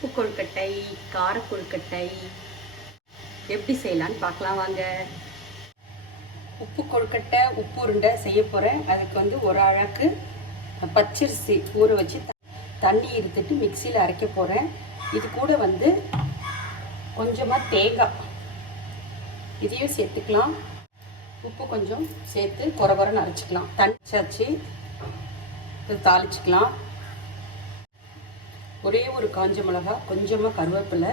உப்பு கொழுக்கட்டை கார கொழுக்கட்டை. எப்படி செய்யலான்னு பார்க்கலாம் வாங்க. உப்பு கொழுக்கட்டை உப்பு உருண்டை செய்ய போகிறேன் அதுக்கு வந்து ஒரு அழகு பச்சரிசி ஊற வச்சு த- தண்ணி இருத்துட்டு மிக்சியில் அரைக்க போகிறேன் இது கூட வந்து கொஞ்சமாக தேங்காய். இதையும் சேர்த்துக்கலாம். உப்பு கொஞ்சம் சேர்த்து குறை குறைன்னு அரைச்சிக்கலாம். தண்ணிச்சாச்சு இது தாளிச்சிக்கலாம். ஒரே ஒரு காஞ்ச மிளகா கொஞ்சமாக கருவேப்பிலை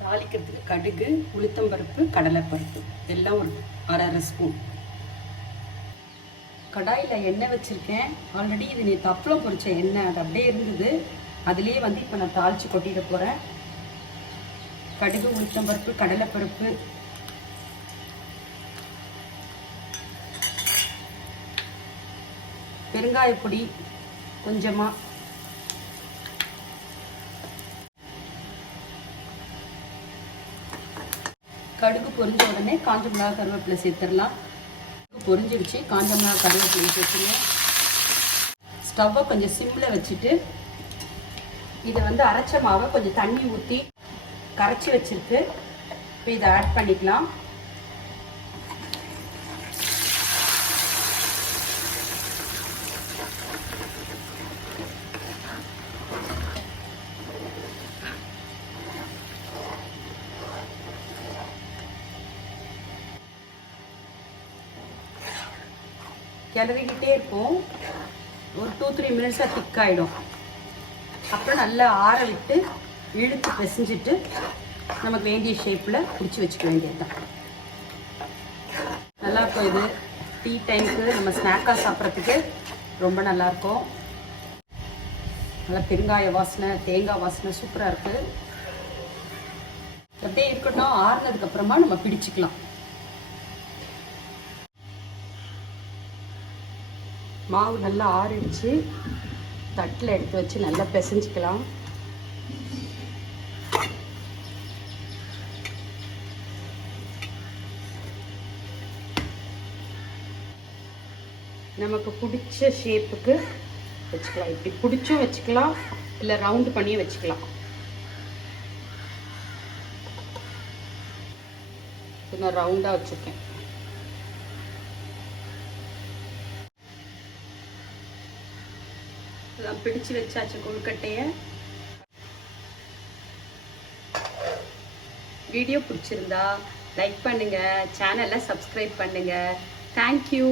தாளிக்கிறதுக்கு கடுகு உளுத்தம்பருப்பு கடலைப்பருப்பு. எல்லாம் ஒரு அரை அரை ஸ்பூன் கடாயில் எண்ணெய் வச்சுருக்கேன். ஆல்ரெடி இது நீ தப்பளம் பொறிச்ச எண்ணெய் அது அப்படியே இருந்தது. அதுலேயே வந்து இப்போ நான் தாளித்து கொட்டிட போகிறேன் கடுகு உளுத்தம்பருப்பு கடலைப்பருப்பு. பெருங்காயப்பொடி கொஞ்சமாக கடுகு பொரிஞ்ச உடனே காஞ்ச மிளகா கருவேப்பிலை சேர்த்துடலாம். கடுகு பொரிஞ்சிடுச்சு. காஞ்ச மிளகா கருவேப்பிலை சேர்த்துங்க. ஸ்டவ்வை கொஞ்சம் சிம்மில் வச்சுட்டு இதை வந்து அரைச்ச மாவை கொஞ்சம் தண்ணி ஊற்றி கரைச்சி வச்சுருக்கு. இப்போ இதை ஆட் பண்ணிக்கலாம். கிளறிக்கிட்டே இருப்போம் ஒரு டூ த்ரீ மினிட்ஸாக திக் ஆகிடும் அப்புறம் நல்லா ஆற விட்டு இழுத்து பிசைஞ்சிட்டு நமக்கு வேண்டிய ஷேப்பில் பிடிச்சி வச்சுக்க வேண்டியது தான் நல்லா இருக்கும் இது. டீ டைமுக்கு நம்ம ஸ்நாக்காக சாப்பிட்றதுக்கு ரொம்ப நல்லாயிருக்கும் நல்லா பெருங்காய வாசனை தேங்காய் வாசனை சூப்பராக இருக்குது அப்படியே இருக்கட்டும். ஆறுனதுக்கப்புறமா நம்ம பிடிச்சிக்கலாம். மாவு நல்லா ஆறிடுச்சு. தட்டில் எடுத்து வச்சு நல்லா பிசைஞ்சிக்கலாம். நமக்கு பிடிச்ச ஷேப்புக்கு வச்சுக்கலாம். இப்படி பிடிச்சும் வச்சுக்கலாம். இல்லை ரவுண்டு பண்ணியும் வச்சுக்கலாம். இப்போ நான் ரவுண்டாக வச்சுருக்கேன். எல்லாம் பிடிச்சு வச்சாச்சு கொழுக்கட்டைய. வீடியோ பிடிச்சிருந்தா லைக் பண்ணுங்க சேனலை சப்ஸ்கிரைப் பண்ணுங்க. தேங்க்யூ